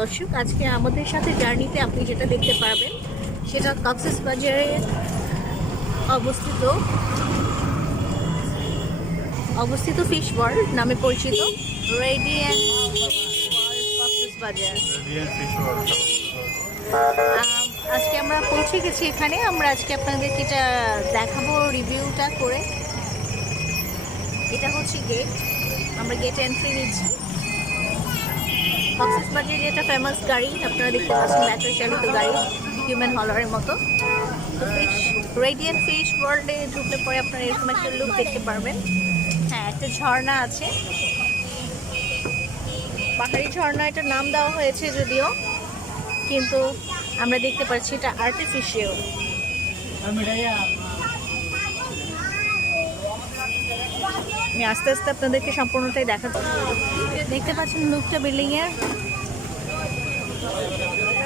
দর্শক, আজকে আমাদের সাথে জার্নিতে আপনি যেটা দেখতে পারবেন সেটা কক্সবাজারে অবস্থিত অবস্থিত ফিশ ওয়ার্ল্ড নামে পরিচিত রেডিয়েন্ট কক্সবাজার। আজকে আমরা পৌঁছে গেছি এখানে। আমরা আজকে আপনাদেরকে এটা দেখাবো রিভিউটা করে। এটা হচ্ছে গেট, আমরা গেটে এন্ট্রি নিচ্ছি। কক্সবাজারের যেটা ফেমাস গাড়ি আপনারা দেখতে পাচ্ছেন, ব্যাটারি চালিত গাড়ি, হিউম্যান হলারের মতো। তো রেডিয়েন্ট ফিশ ওয়ার্ল্ডে ঢুকলে পরে আপনারা এরকম একটা লুক দেখতে পারবেন। হ্যাঁ, একটা ঝর্ণা আছে, পাহাড়ি ঝর্ণা, এটার নাম দেওয়া হয়েছে যদিও, কিন্তু আমরা দেখতে পাচ্ছি এটা আর্টিফিশিয়াল। আমি আস্তে আস্তে আপনাদেরকে সম্পূর্ণটাই দেখাচ্ছি। দেখতে পাচ্ছেন লুকটা বিল্ডিং এর,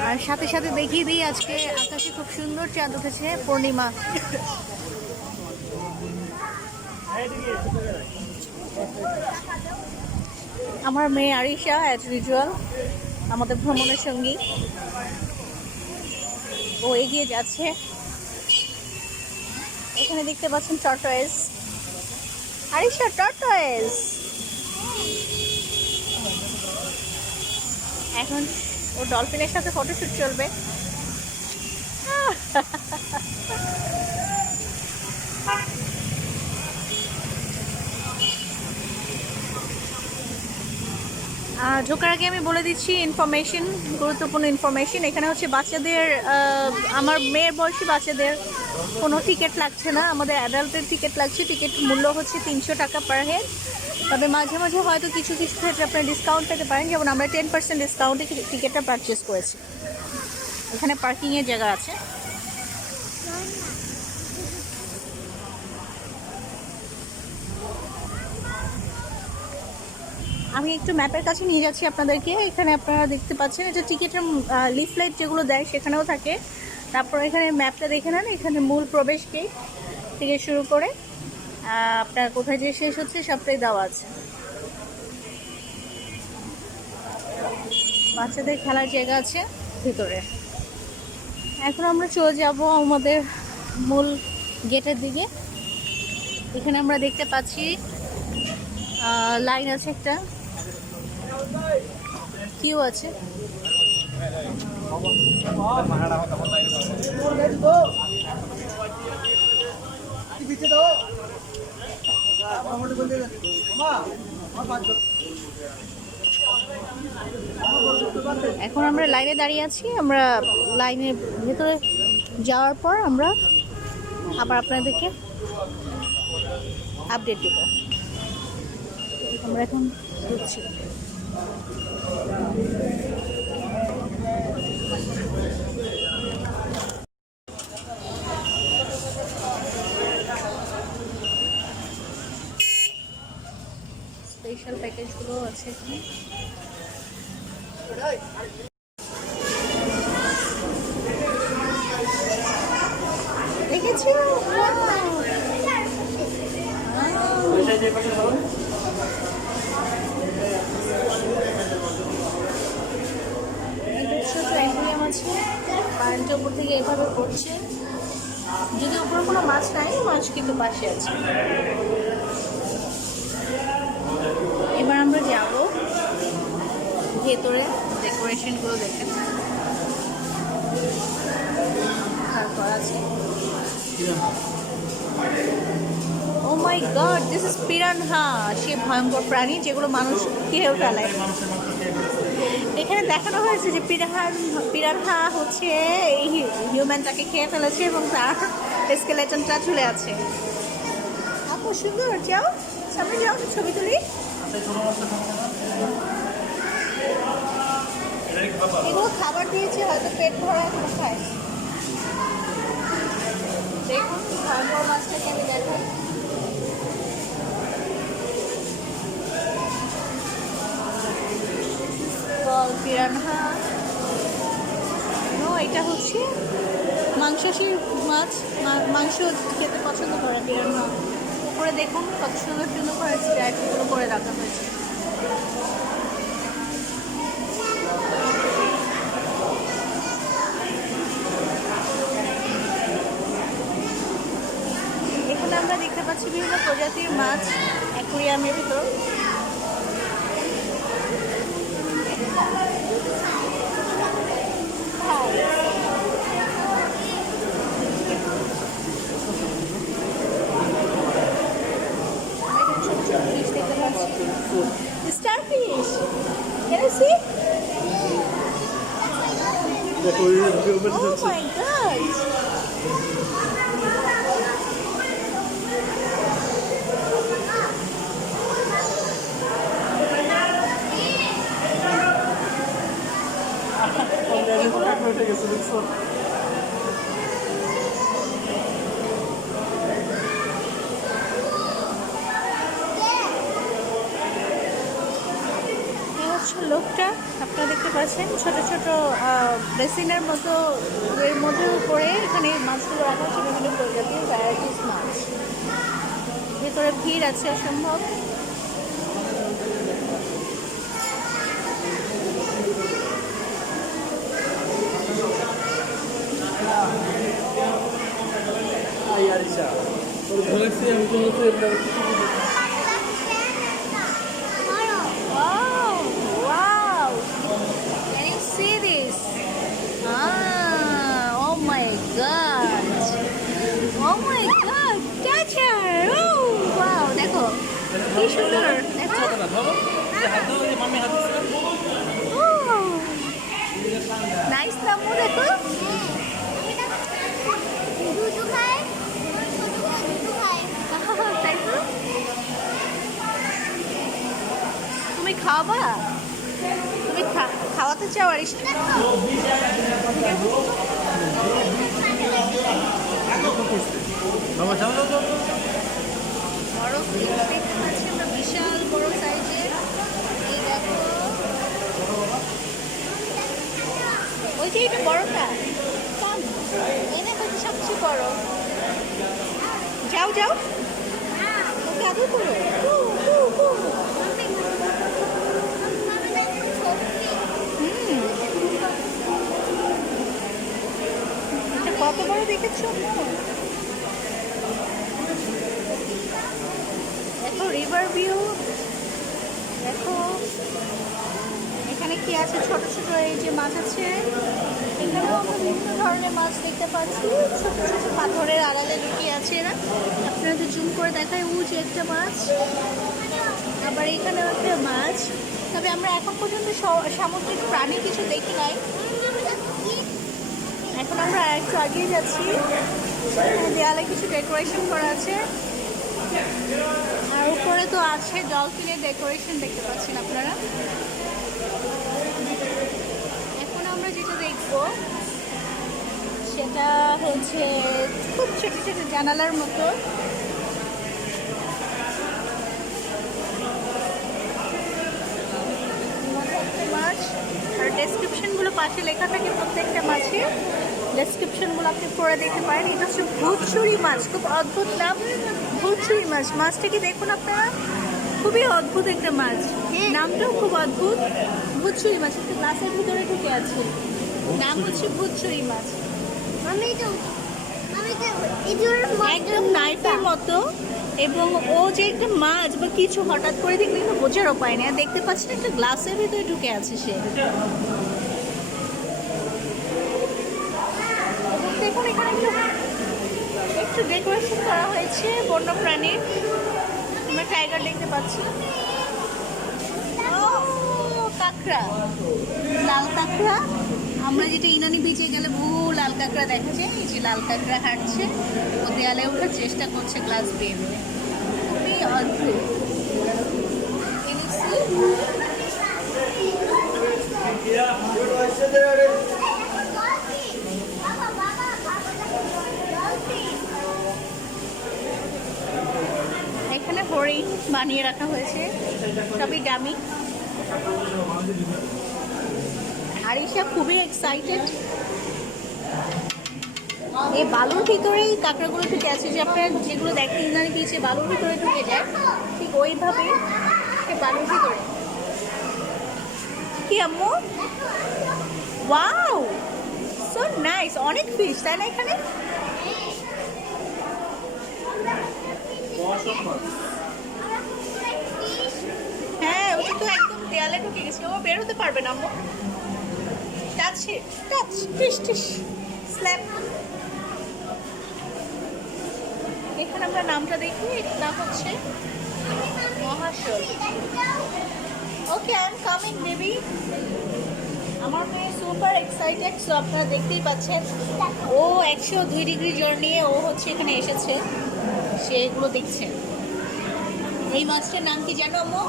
আর সাথে সাথে দেখিয়ে দিই আজকে আকাশে খুব সুন্দর চাঁদ উঠেছে, পূর্ণিমা। আমার মেয়ে আরিশা অ্যাজ ইউজুয়াল আমাদের ভ্রমণের সঙ্গী, ও এগিয়ে যাচ্ছে। এখানে দেখতে পাচ্ছেন টর্টয়েস, আরিশা টর্টয়েস। এখন ও ডলফিনের সাথে ফটোশুট চলবে। ঢোকার আগে আমি বলে দিচ্ছি ইনফরমেশন, গুরুত্বপূর্ণ ইনফরমেশন। এখানে হচ্ছে বাচ্চাদের, আমার মেয়ের বয়সী বাচ্চাদের কোনো টিকিট লাগছে না, আমাদের অ্যাডাল্টের টিকিট লাগছে। টিকিট মূল্য হচ্ছে 300 টাকা পার হেড। তবে মাঝে মাঝে হয়তো কিছু কিছু ক্ষেত্রে আপনারা ডিসকাউন্ট পেতে পারেন, যেমন আমরা 10% ডিসকাউন্টে টিকিটটা পারচেস করেছি। এখানে পার্কিংয়ের জায়গা আছে। আমি একটু ম্যাপের কাছে নিয়ে যাচ্ছি আপনাদেরকে। এখানে আপনারা দেখতে পাচ্ছেন এটা টিকিটের লিফলেট যেগুলো দেয় সেখানেও থাকে। তারপর এখানে ম্যাপটা দেখে নেন, এখানে মূল প্রবেশ গেট থেকে শুরু করে আপনার কোথায় যে শেষ হচ্ছে সবটাই দেওয়া আছে। বাচ্চাদের খেলার জায়গা আছে ভিতরে। এখন আমরা চলে যাব আমাদের মূল গেটের দিকে। এখানে আমরা দেখতে পাচ্ছি লাইন আছে, একটা কিউ আছে। এখন আমরা লাইনে দাঁড়িয়ে আছি। আমরা লাইনের ভেতরে যাওয়ার পর আমরা আবার আপনাদেরকে আপডেট দেব। আমরা এখন ঢুকছি। স্পেশাল প্যাকেজগুলো আছে এখানে। দেখেছি ছোট অ্যাকুয়ারিয়াম আছে, কারেন্টের উপর থেকে এভাবে পড়ছে। যদি উপরে কোনো মাছ নাই, মাছ কিন্তু পাশে আছে। এবার আমরা যাব ভেতরে, ডেকোরেশনগুলো দেখেন। তারপর আছে, ও মাই গড, দিস ইজ পিরানহা, সে ভয়ঙ্কর প্রাণী যেগুলো মানুষ খেয়েও ফেলায়। এখানে দেখানো হয়েছে যে পিরানহা হচ্ছে এই হিউম্যানটাকে খেয়ে ফেলেছে এবং তার স্কেলেটনটা ঝুলে আছে। আপু সুন্দর, যাও সামনে যাও, ছবি তুলি। এগুলো খাবার দিয়েছে, হয়তো পেট ভরা এখনো খায়। দেখুন ভয়ঙ্কর মাছটাকে আমি দেখাই। পিরানহা, এটা হচ্ছে মাংসাশী মাছ, মাংস খেতে পছন্দ করে পিরানহা। উপরে দেখুন কত সুন্দর সুন্দর করে স্ট্যাচুগুলো করে রাখা হয়েছে। আমরা দেখতে পাচ্ছি বিভিন্ন প্রজাতির মাছ অ্যাকুরিয়ামের ভিতর। Starfish. Can I see? Oh my God. লোকটা আপনারা দেখতে পাচ্ছেন ছোট ছোট বেসিনের মতো এর মধ্যে করে এখানে মাছগুলো রাখা হচ্ছে, বিভিন্ন প্রজাতির ভ্যারাইটিস মাছ। ভেতরে ভিড় আছে অসম্ভব। কি সুন্দর নাইস নামো দেখো। তুমি খাওয়াবা? তুমি খাওয়াতে চাও? আর বরফ দেখতে পাচ্ছি আমরা, বিশাল বড় সাইজের। এই দেখো, ওই যে এটা বড়টা, এই দেখো সবচেয়ে বড়। যাও যাও, ওকে আদর করো। কত বড় দেখেছো? দেখো রিভার ভিউ, দেখো এখানে কি আছে, ছোট ছোট এই যে মাছ আছে। এখানেও আমরা বিভিন্ন ধরনের মাছ দেখতে পাচ্ছি, ছোট ছোট পাথরের আড়ালে লুকিয়ে আছে এরা। আপনাদের জুম করে দেখায়, ও যে একটা মাছ, আবার এখানেও একটা মাছ। তবে আমরা এখন পর্যন্ত সামুদ্রিক প্রাণী কিছু দেখি নাই। এখন আমরা একটু এগিয়ে যাচ্ছি, দেয়ালে কিছু ডেকোরেশন করা আছে, আর উপরে তো আছে ডলফিনের ডেকোরেশন, দেখতে পাচ্ছেন আপনারা। এখন আমরা যেটা দেখবো সেটা হচ্ছে খুব ছোট ছোট জানালার মতো। মাছ আর ডেসক্রিপশনগুলো পাশে লেখা থাকে প্রত্যেকটা মাছের, ডেসক্রিপশনগুলো আপনি পড়ে দেখতে পারেন। এটা হচ্ছে ভূতচুরি মাছ, খুব অদ্ভুত নাম, ভূতচুরি মাছ। মাছটাকে দেখুন আপনারা, খুবই অদ্ভুত একটা মাছ, নামটাও খুব অদ্ভুত। ভূতচুরি মাছ একটা গ্লাসের ভিতরে ঢুকে আছে, নাম হচ্ছে ভূতচুরি মাছ। একদম নাইফের মতো, এবং ও যে একটা মাছ বা কিছু হঠাৎ করে দেখলে কিন্তু বোঝার উপায় নেই। দেখতে পাচ্ছেন একটা গ্লাসের ভিতরে ঢুকে আছে সে। দেখুন এখানে একটু ডেকোরেশন করা হয়েছে বন্য প্রাণীর। আমরা টাইগার দেখতে পাচ্ছি, কাঁকড়া, লাল কাঁকড়া। আমরা যেটা ইনানি বিচে গেলে বহু লাল কাঁকড়া দেখা যায়, এই যে লাল কাঁকড়া হাঁটছে, ও দেয়ালে ওঠার চেষ্টা করছে গ্লাস বেয়ে। খুবই অদ্ভুত। এখানে হরিণ বানিয়ে রাখা হয়েছে, সবই ডামি। আরিশা খুবই এক্সাইটেড। এই বালুর ভিতরেই কাঁকড়াগুলো ঢুকে আছে, যে আপনারা যেগুলো দেখতে ইনানি বিচে বালুর ভিতরে ঢুকে যায়, ঠিক ওইভাবে বালুর ভিতরে। কি আম্মু? Wow, so nice. অনেক ফিশ তাই না এখানে? হ্যাঁ, ওটা তো একদম দেয়ালে ঢুকে গেছে, ও বের হতে পারবে না আম্মু। টাচ টাচ টিস টিস স্ল্যাপ। এখানে আমরা নামটা দেখি, এটার নাম হচ্ছে মহাশয়। Okay, I am coming baby. আমার মেয়ে সুপার এক্সাইটেড, সো আপনারা দেখতেই পাচ্ছেন ও 102 ডিগ্রি জ্বর নিয়ে ও হচ্ছে এখানে এসেছে, সে এগুলো দেখছে। এই মাছটার নাম কি জানো আম্মু?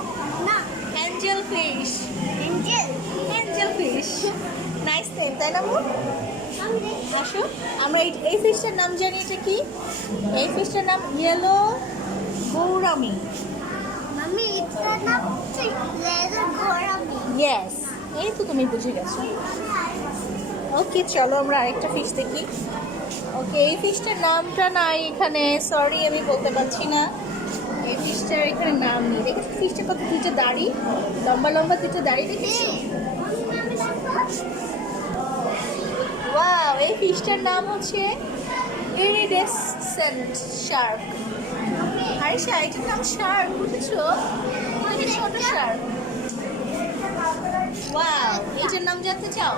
না, Angel fish. Angel. Angel fish, nice name তাই না আম্মু? আমি দেখি। আসো, আমরা এই ফিশটার নাম জানি। এটা কি? এই ফিশটার নাম ইয়েলো গৌরামি। মাম্মি, এটার নাম হচ্ছে লেজার গোরামি। ইয়েস, এই তো তুমি বুঝে গেছো। ওকে, চলো আমরা আরেকটা ফিশ দেখি। ওকে, এই ফিশটার নামটা নাই এখানে, সরি আমি বলতে পারছি না। এই ফিশটার এখানে নাম নেই। দেখেছো ফিশটা কত দুটো দাড়ি, লম্বা লম্বা দুটো দাড়ি দেখেছো? ওয়াও, এই ফিশটার নাম হচ্ছে ইরিডেসেন্ট শার্ক। আরে এটার নাম শার্ক, বুঝেছো? এটা ছোট শার্ক। ওয়াও, এটার নাম জানতে চাও?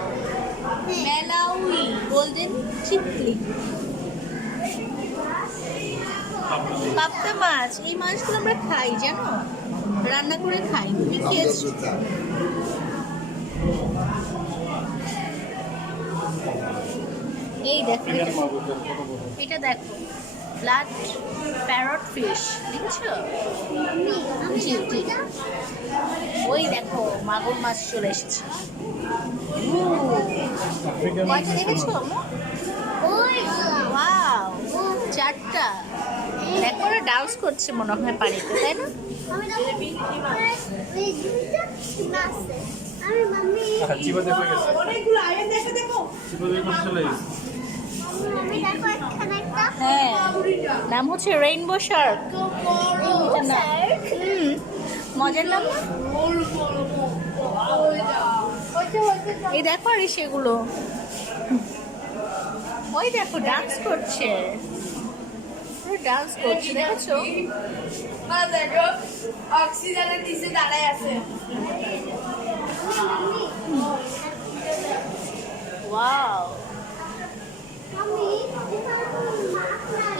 মেলাউই গোল্ডেন চিপলি। পাবদা মাছ, এই মাছগুলো আমরা খাই জানো, রান্না করে খাই। তুমি খেয়েছো? এই দেখো, এটা দেখো, ব্লাড প্যারট ফিশ, দেখেছো? জি জি, ওই দেখো মাগুর মাছ চলে এসেছে। কয়টা দেখেছো? ওয়াও, চারটা। দেখো ওরা ডান্স করছে মনে হয় পানিতে, তাই না? হ্যাঁ, নাম হচ্ছে রেইনবো শার্ক। মজার নাম না? এই দেখো, আর সেগুলো ওই দেখো ডান্স করছে, ডান্স করছে, দেখেছো? দেখো অক্সিজেনের নিচে দাঁড়ায় আছে। ওয়াও,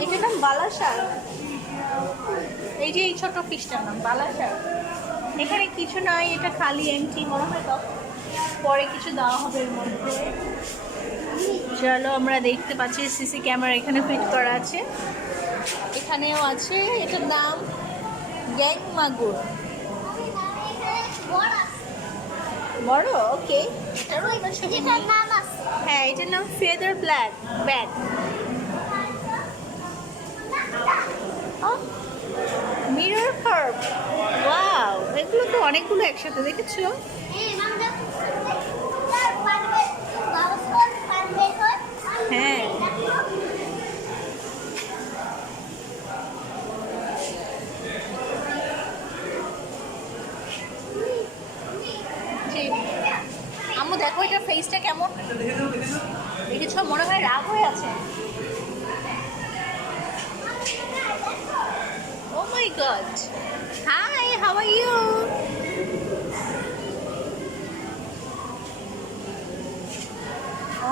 এটার নাম বালা শার্ক। এই যে এই ছোট ফিশটার নাম বালা শার্ক। এখানে কিছু নাই, এটা খালি এমটি মনে হয়, তো পরে কিছু দেওয়া হবে এর মধ্যে। চলো, আমরা দেখতে পাচ্ছি সিসি ক্যামেরা এখানে ফিট করা আছে, এখানেও আছে। এটার নাম গ্যাং মাগুর। বড়, ওকে। হ্যাঁ, এটার নাম feather black bat. Mirror curve, wow, এগুলো তো অনেকগুলো একসাথে, দেখেছো? হ্যাঁ, আম্মু দেখো এটা ফেসটা কেমন, দেখেছো? মনে হয় রাগ হয়ে আছে। Oh my god. Hi, how are you?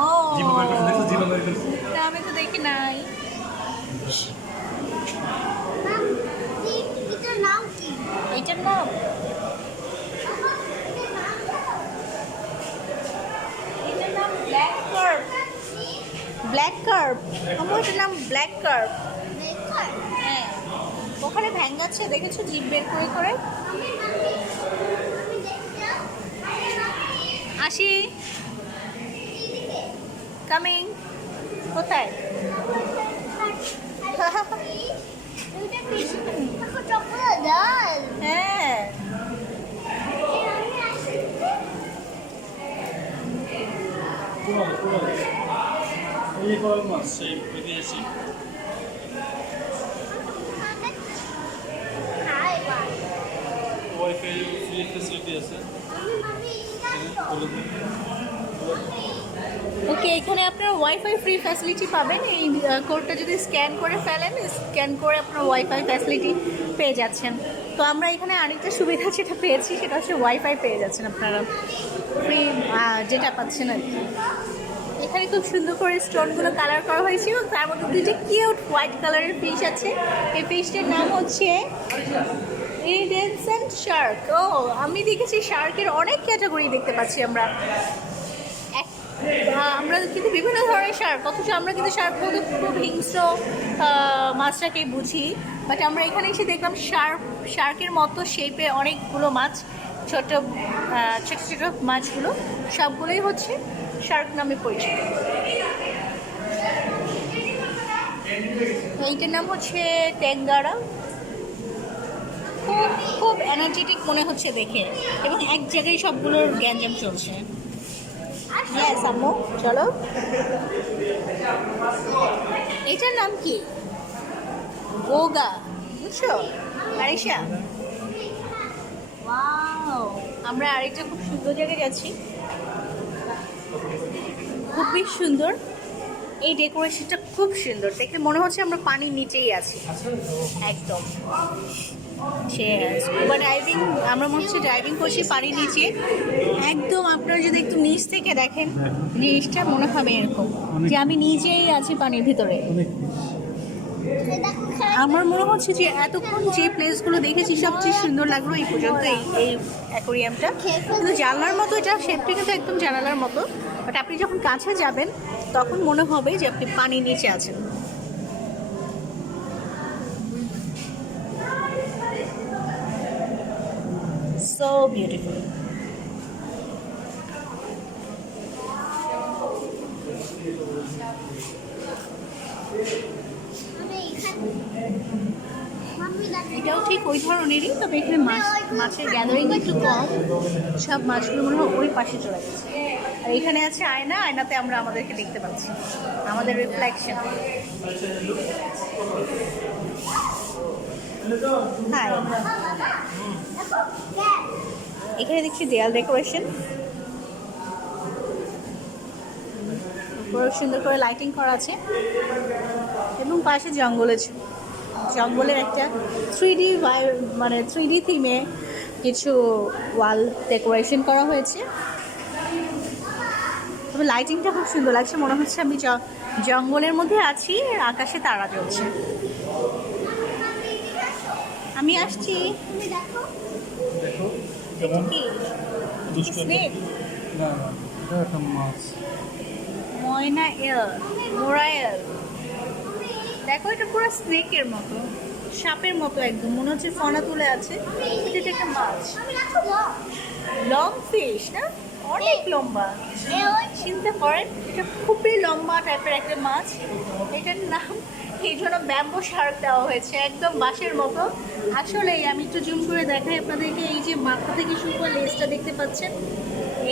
Oh. না, আমি তো দেখি নাই। এইটার নাম ব্ল্যাক কার্ভ। ব্ল্যাক কার্ভ, আমার এটার নাম ব্ল্যাক কার্ভ। হ্যাঁ, ওখানে ভ্যাঙ্গাচ্ছে, দেখেছো জিভ বের করে করে। আসি, কামিং। কোথায়? হ্যাঁ, এই কোরাল মাছ সেই বিদেশি ওয়াইফাই ফ্রি ফ্যাসিলিটি আছে। ওকে, এখানে আপনার ওয়াইফাই ফ্রি ফ্যাসিলিটি পাবেন। এই কোডটা যদি স্ক্যান করে ফেলেন, স্ক্যান করে আপনার ওয়াইফাই ফ্যাসিলিটি পেয়ে যাচ্ছেন। তো আমরা এখানে আরেকটা সুবিধা যেটা পেয়েছি সেটা হচ্ছে ওয়াইফাই পেয়ে যাচ্ছেন আপনারা ফ্রি, যেটা পাচ্ছেন আর কি। এখানে খুব সুন্দর করে স্টোনগুলো কালার করা হয়েছে এবং তার মধ্যে দুইটা কিউট হোয়াইট কালারের ফিশ আছে। এই ফিশটার নাম হচ্ছে ইরিডেন্সেন্ট শার্ক। ও, আমি দেখেছি শার্কের অনেক ক্যাটাগরি দেখতে পাচ্ছি আমরা। আমরা কিন্তু বিভিন্ন ধরনের শার্ক, অথচ আমরা কিন্তু শার্ক বলতে খুব হিংস্র মাছটাকেই বুঝি। বাট আমরা এখানে এসে দেখলাম শার্কের মতো শেপে অনেকগুলো মাছ, ছোট ছোট ছোট মাছগুলো সবগুলোই হচ্ছে শার্ক নামে পরিচিত। এইটার নাম হচ্ছে ট্যাঙ্গারা। খুব খুব এনার্জেটিক মনে হচ্ছে দেখে, এবং এক জায়গায় সবগুলোর গ্যাঞ্জাম চলছে। হ্যাঁ সাম্মু, চলো। এটার নাম কি? গোগা, বুঝছো আরিশা? ওয়াও, আমরা আরেকটা খুব সুন্দর জায়গায় যাচ্ছি, খুবই সুন্দর। এই ডেকোরেশনটা খুব সুন্দর, দেখে মনে হচ্ছে আমরা পানির নিচেই আছি একদম। স্কুবা ডাইভিং, আমরা মনে হচ্ছে ডাইভিং করছি পানির নিচে একদম। আপনারা যদি একটু নিচ থেকে দেখেন জিনিসটা মনে হবে এরকম যে আমি নিজেই আছি পানির ভিতরে। আমার মনে হচ্ছে যে এতক্ষণ যে প্লেসগুলো দেখেছি সবচেয়ে সুন্দর লাগলো এই পর্যন্ত এই অ্যাকোরিয়ামটা। কিন্তু জানলার মতো, এটা শেপটা কিন্তু একদম জানালার মতো, বাট আপনি যখন কাছে যাবেন তখন মনে হবে যে আপনি পানির নিচে আছেন। So beautiful. এটাও ঠিক ওই ধরনেরই, তবে এখানে মাছের গ্যাদারিং একটু কম। সব মাছগুলো মনে হয় ওই পাশে চলে গেছে। আর এখানে আছে আয়না, আয়নাতে আমরা আমাদেরকে দেখতে পাচ্ছি, আমাদের রিফ্লেকশন। হাই, এখানে দেখছি দেয়াল ডেকোরেশন, পুরো সুন্দর করে লাইটিং করা আছে, এবং পাশে জঙ্গলের একটা 3D মানে 3D থিমে কিছু ওয়াল ডেকোরেশন করা হয়েছে। তবে লাইটিংটা খুব সুন্দর লাগছে, মনে হচ্ছে আমি জঙ্গলের মধ্যে আছি, আকাশে তারা জ্বলছে। আমি আসছি, তুমি দেখো। কেমন? কি দুষ্ট স্নেক? না না, এটা একটা মাছ। ময়না এল, মোরা এল। দেখো, এটা পুরো স্নেকের মতো, সাপের মতো একদম, মনে হচ্ছে ফনা তুলে আছে। এটা একটা মাছ, লং ফিশ না, অনেক লম্বা। চিন্তা করেন, এটা খুবই লম্বা টাইপের একটা মাছ। এটার নাম এই জন্য ব্যাম্বো শার্ক দেওয়া হয়েছে, একদম বাঁশের মতো। আসলেই আমি একটু জুম করে দেখাই আপনাদেরকে, এই যে মাথা থেকে শুরু করে লেজটা দেখতে পাচ্ছেন,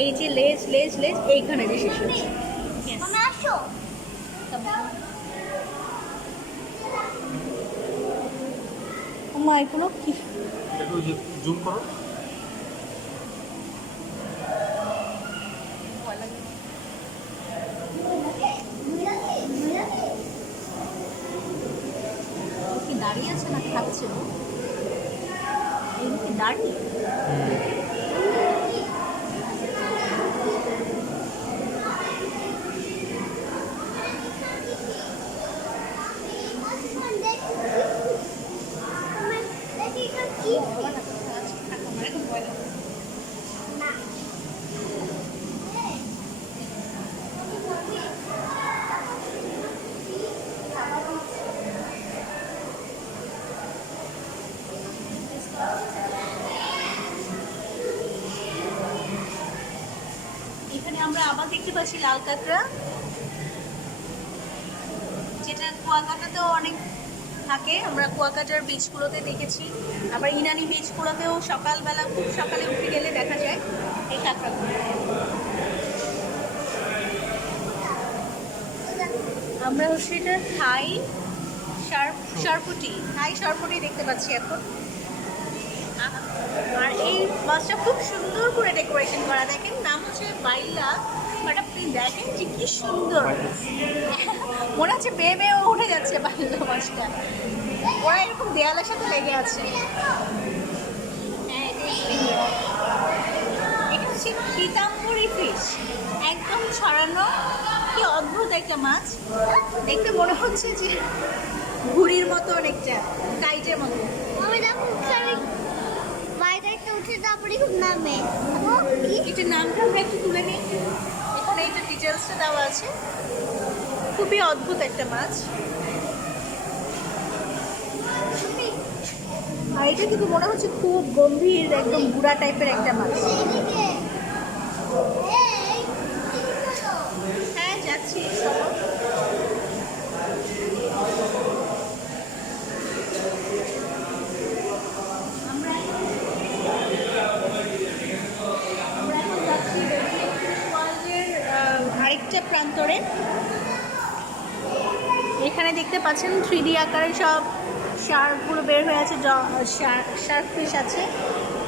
এই যে লেজ লেজ লেজ এইখানে যে শেষ হচ্ছে। এগুলো কি? একটু জুম করো। কি দাঁড়িয়ে আছে না খাচ্ছে? এগুলো কি দাঁড়িয়ে? এখানে আমরা আবার দেখতে পাচ্ছি লাল কাঁকড়া, যেটা কুয়াকাটাতেও অনেক থাকে। আমরা কুয়াকাটার বিচগুলোতে দেখেছি, আবার ইনানি বিচগুলোতেও সকালবেলা খুব সকালে উঠে গেলে দেখা যায় এই কাঁকড়াগুলো। আমরা হচ্ছে এটা থাই সরপুটি, থাই সরপুটি দেখতে পাচ্ছি এখন। আর এই মাছটা খুব সুন্দর করে ডেকোরেশন করা, দেখেন নাম হচ্ছে বাইলা বাট আপনি দেখেন যে কি সুন্দর, মনে হচ্ছে বেয়ে বেয়ে উঠে যাচ্ছে বাংলা মাছটা। ওরা এরকম দেয়ালের সাথে লেগে আছে। হ্যাঁ, এটা হচ্ছে পিতাম্বরী ফিশ, একদম ছড়ানো। কি অদ্ভুত একটা মাছ, দেখতে মনে হচ্ছে যে ঘুড়ির মতো, অনেকটা কাইটের মতো। আমি দেখো বাইরে একটা উঠে তারপরে খুব নামে। এটার নামটা আমরা একটু তুলে নিই, এখানে এটা ডিটেলসটা দেওয়া আছে। খুবই অদ্ভুত একটা মাছ। আর এটা কিন্তু মনে হচ্ছে খুব গম্ভীর, একদম বুড়া টাইপের একটা মাছ। হ্যাঁ, যাচ্ছি। আমরা এখন যাচ্ছি ওয়ার্ল্ডের আরেকটা প্রান্তরে। এখানে দেখতে পাচ্ছেন 3D আকারে সব শার্কগুলো বের হয়ে আছে, শার্ক ফিশ আছে।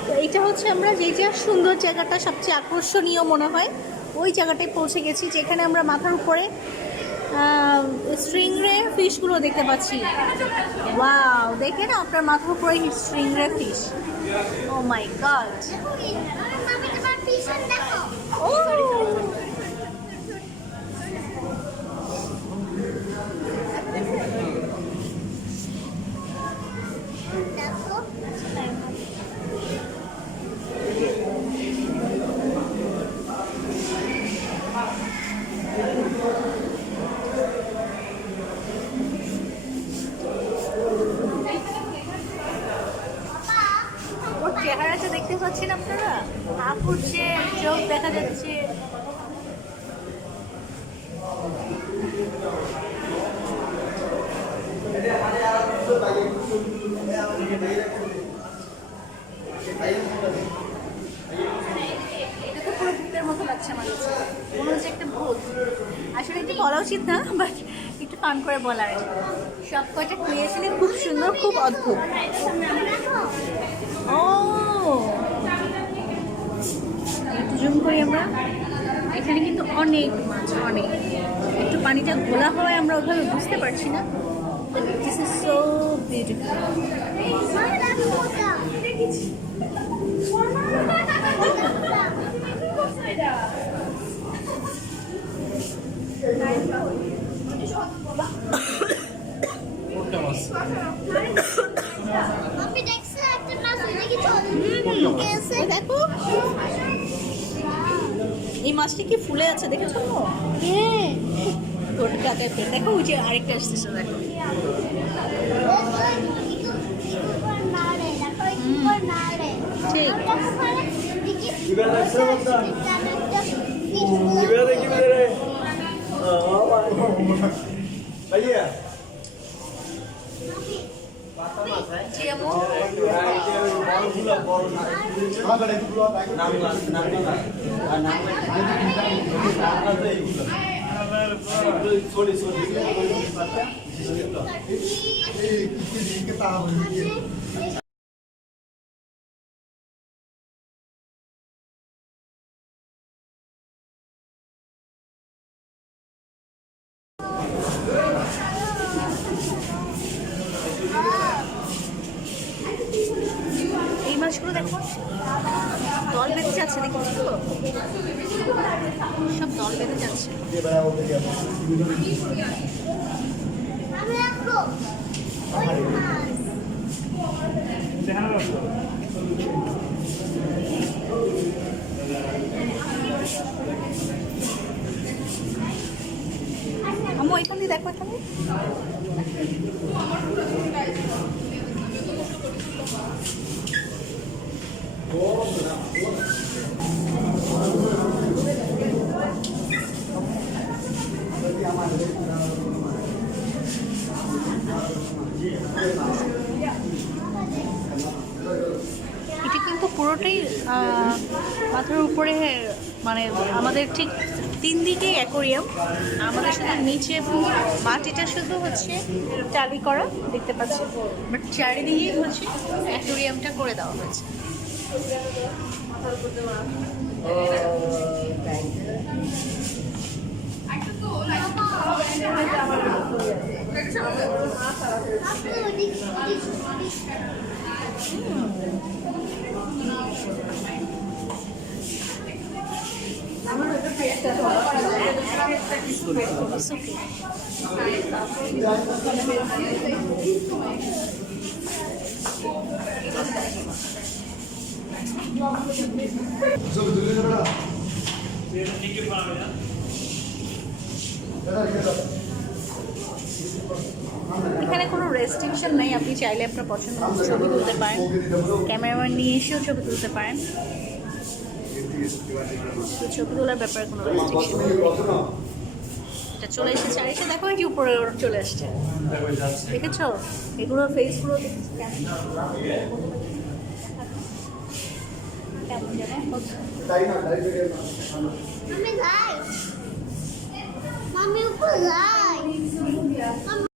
তো এইটা হচ্ছে আমরা যেটা সুন্দর জায়গাটা, সবচেয়ে আকর্ষণীয় মনে হয় ওই জায়গাটায় পৌঁছে গেছি, যেখানে আমরা মাথার উপরে স্ট্রিংরে ফিশগুলো দেখতে পাচ্ছি। ওয়াও, দেখে না আপনার মাথার উপরে স্ট্রিংরে ফিশ। ও মাই গড, ও ওর চেহারাটা দেখতে পাচ্ছেন আপনারা, হাফ উঠছে, চোখ দেখা যাচ্ছে। এটা তো পুরো ভূতের মতো লাগছে আমার কাছে, মনে হচ্ছে একটা ভূত। আসলে এটা বলা উচিত না, বাট একটু ফান করে বলার। সব কয়টা ক্রিয়েশনই খুব সুন্দর, খুব অদ্ভুত। ও একটু জুম করি আমরা, এখানে কিন্তু অনেক মাছ, অনেক। একটু পানিটা ঘোলা হওয়ায় আমরা ওভাবে বুঝতে পারছি না। This is so beautiful. কোনটা মাছ? আমি দেখছি একটা মাছ ওইদিকে চলে গেছে। দেখো এই মাছটা কি ফুলে আছে, দেখেছো? হ্যাঁ, টোটকা টাইপের। দেখো ওই যে আরেকটা আসতেছে, দেখো। জি আমু, এই মাছগুলো দেখো দল বেঁধে যাচ্ছে, দেখেছো? সব দল বেঁধে যাচ্ছে। আমি রাখবো ওই মাছ। আম্মু এখান দিয়ে দেখো, এখানে এটা কিন্তু পুরোটাই মাথার উপরে, মানে আমাদের ঠিক 3 দিকেই অ্যাকোরিয়াম। আমাদের শুধু নিচে মাটিটা শুধু হচ্ছে টালি করা দেখতে পাচ্ছি, বাট চারিদিকেই হচ্ছে অ্যাকোরিয়ামটা করে দেওয়া হয়েছে। টিকিট বানাবে না এখানে কোনো রেস্ট্রিকশন নেই, আপনি চাইলে আপনার পছন্দ মতো ছবি তুলতে পারেন, ক্যামেরাম্যান নিয়ে এসেও ছবি তুলতে পারেন। তো ছবি তোলার ব্যাপারে কোনো রেস্ট্রিকশন নেই। এটা চলে এসেছে, আর এসে দেখো এই যে উপরে ওরা চলে আসছে, দেখো যাচ্ছে দেখেছো এগুলো ফেসগুলো কেমন যেন Mami, guys. Mami, upper guys.